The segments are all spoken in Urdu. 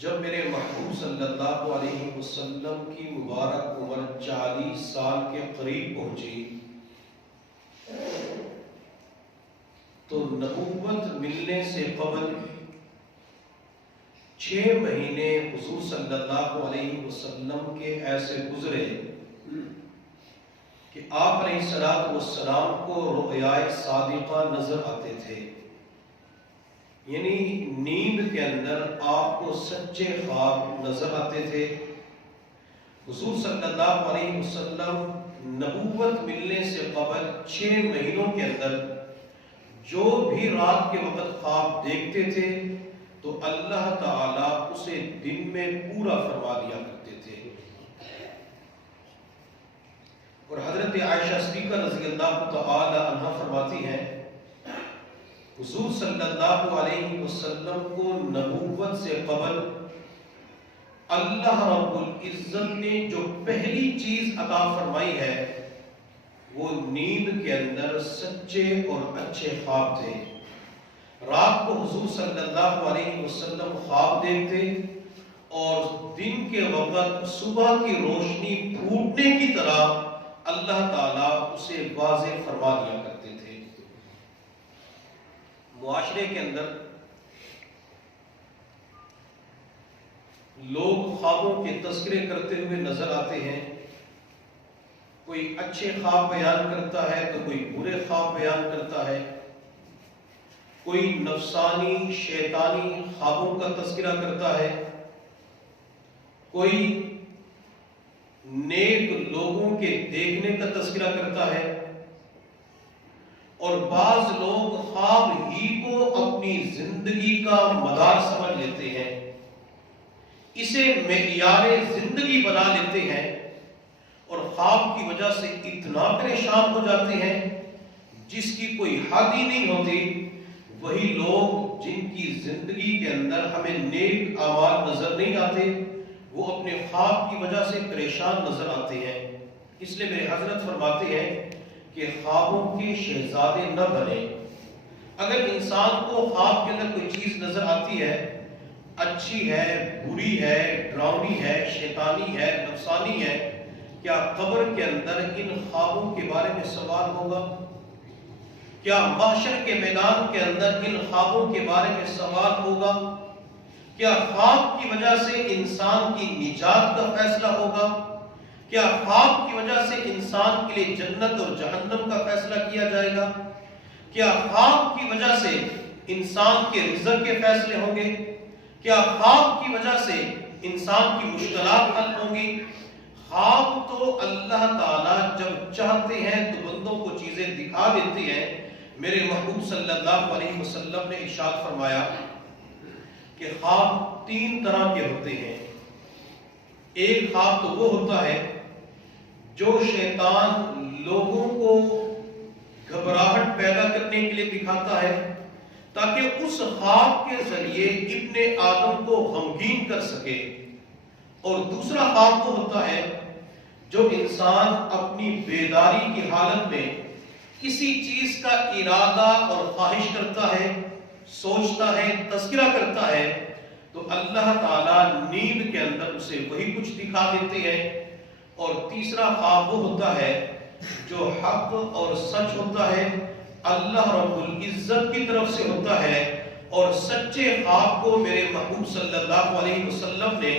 جب میرے محبوب صلی اللہ علیہ وسلم کی مبارک عمر 40 سال کے قریب پہنچی تو نبوت ملنے سے قبل 6 مہینے حضور صلی اللہ علیہ وسلم کے ایسے گزرے کہ آپ علیہ السلام کو رؤیائے صادقہ نظر آتے تھے، یعنی نیند کے اندر آپ کو سچے خواب نظر آتے تھے۔ حضور صلی اللہ علیہ وسلم نبوت ملنے سے قبل 6 مہینوں کے اندر جو بھی رات کے وقت خواب دیکھتے تھے تو اللہ تعالیٰ اسے دن میں پورا فرما دیا کرتے تھے۔ اور حضرت عائشہ صدیقہ رضی اللہ تعالی عنہا فرماتی ہیں حضور صلی اللہ علیہ وسلم کو نبوت سے قبل اللہ رب العزت نے جو پہلی چیز عطا فرمائی ہے وہ نیند کے اندر سچے اور اچھے خواب تھے۔ رات کو حضور صلی اللہ علیہ وسلم خواب دیکھتے اور دن کے وقت صبح کی روشنی پھوٹنے کی طرح اللہ تعالیٰ اسے واضح فرما دیا کرتے تھے۔ معاشرے کے اندر لوگ خوابوں کے تذکرے کرتے ہوئے نظر آتے ہیں، کوئی اچھے خواب بیان کرتا ہے تو کوئی برے خواب بیان کرتا ہے، کوئی نفسانی شیطانی خوابوں کا تذکرہ کرتا ہے، کوئی نیک لوگوں کے دیکھنے کا تذکرہ کرتا ہے، اور بعض لوگ خواب ہی کو اپنی زندگی کا مدار سمجھ لیتے ہیں، اسے معیار زندگی بنا لیتے ہیں اور خواب کی وجہ سے اتنا پریشان ہو جاتے ہیں جس کی کوئی حد ہی نہیں ہوتی۔ وہی لوگ جن کی زندگی کے اندر ہمیں نیک اعمال نظر نہیں آتے وہ اپنے خواب کی وجہ سے پریشان نظر آتے ہیں۔ اس لیے میرے حضرت فرماتے ہیں کہ خوابوں کے شہزادے نہ بنے۔ اگر انسان کو خواب کے اندر کوئی چیز نظر آتی ہے، اچھی ہے، بری ہے، ڈراؤنی ہے، شیطانی ہے، نفسانی ہے، کیا قبر کے اندر ان خوابوں کے بارے میں سوال ہوگا؟ کیا محشر کے میدان کے اندر ان خوابوں کے بارے میں سوال ہوگا؟ کیا خواب کی وجہ سے انسان کی نجات کا فیصلہ ہوگا؟ کیا خواب کی وجہ سے انسان کے لیے جنت اور جہنم کا فیصلہ کیا جائے گا؟ کیا خواب کی وجہ سے انسان کے رزق کے فیصلے ہوں گے؟ کیا خواب کی وجہ سے انسان کی مشکلات حل ہوں گی؟ خواب تو اللہ تعالیٰ جب چاہتے ہیں تو بندوں کو چیزیں دکھا دیتے ہیں۔ میرے محبوب صلی اللہ علیہ وسلم نے ارشاد فرمایا کہ خواب 3 طرح کے ہوتے ہیں۔ ایک خواب تو وہ ہوتا ہے جو شیطان لوگوں کو گھبراہٹ پیدا کرنے کے لیے دکھاتا ہے تاکہ اس خواب کے ذریعے ابن آدم کو غمگین کر سکے، اور دوسرا خواب وہ ہوتا ہے جو انسان اپنی بیداری کی حالت میں کسی چیز کا ارادہ اور خواہش کرتا ہے، سوچتا ہے، تذکرہ کرتا ہے تو اللہ تعالیٰ نیند کے اندر اسے وہی کچھ دکھا دیتے ہیں۔ اور تیسرا خواب وہ ہوتا ہے جو حق اور سچ ہوتا ہے، اللہ رب العزت کی طرف سے ہوتا ہے، اور سچے خواب کو میرے محبوب صلی اللہ علیہ وسلم نے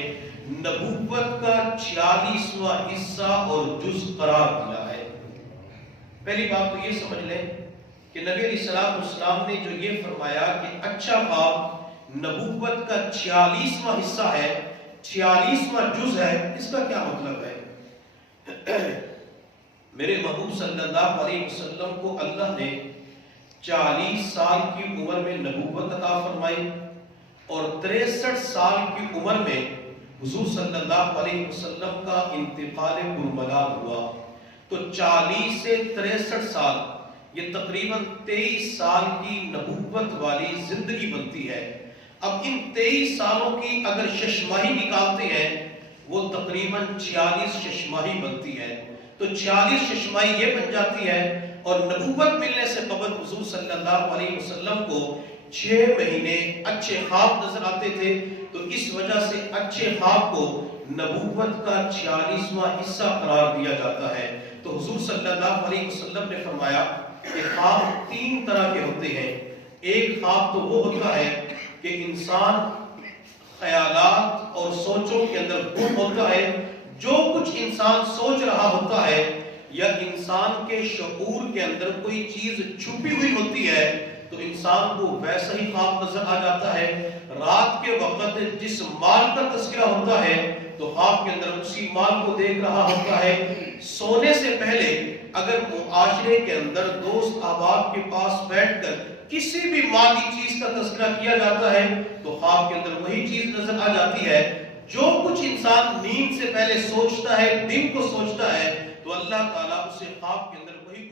نبوت کا 46واں حصہ اور جز قرار دیا ہے۔ پہلی بات تو یہ سمجھ لیں کہ نبی علیہ السلام نے جو یہ فرمایا کہ اچھا خواب نبوت کا 46واں حصہ ہے، 46واں جز ہے، اس کا کیا مطلب ہے؟ میرے محبوب صلی اللہ علیہ وسلم کو اللہ نے 40 سال کی عمر میں نبوت عطا فرمائی اور 63 سال کی عمر میں حضور صلی اللہ علیہ وسلم کا انتقال برملا ہوا۔ تو 40 سے 63 سال یہ تقریباً 23 سال کی نبوت والی زندگی بنتی ہے۔ اب ان 23 سالوں کی اگر ششماہی نکالتے ہیں وہ تقریباً 46 ششماہی بنتی ہے، تو 46 ششماہی یہ بن جاتی ہے، اور نبوت ملنے سے قبل حضور صلی اللہ علیہ وسلم کو 6 مہینے اچھے خواب نظر آتے تھے، تو اس وجہ سے اچھے خواب کو نبوت کا 46واں حصہ قرار دیا جاتا ہے۔ تو حضور صلی اللہ علیہ وسلم نے فرمایا کہ خواب 3 طرح کے ہوتے ہیں۔ ایک خواب تو وہ ہوتا ہے کہ انسان خیالات اور سوچوں کے اندر گم ہوتا ہے، جو کچھ انسان سوچ رہا ہوتا ہے یا انسان کے شعور کے اندر کوئی چیز چھپی ہوئی ہوتی ہے تو انسان کو ویسا ہی خواب نظر آ جاتا ہے۔ رات کے وقت جس مال کا تذکرہ ہوتا ہے تو خواب کے اندر اسی مال کو دیکھ رہا ہوتا ہے۔ سونے سے پہلے اگر معاشرے کے اندر دوست احباب کے پاس بیٹھ کر کسی بھی مالی چیز کا تذکرہ کیا جاتا ہے تو خواب کے اندر وہی چیز نظر آ جاتی ہے۔ جو کچھ انسان نیند سے پہلے سوچتا ہے، دن کو سوچتا ہے، تو اللہ تعالیٰ اسے خواب کے اندر وہی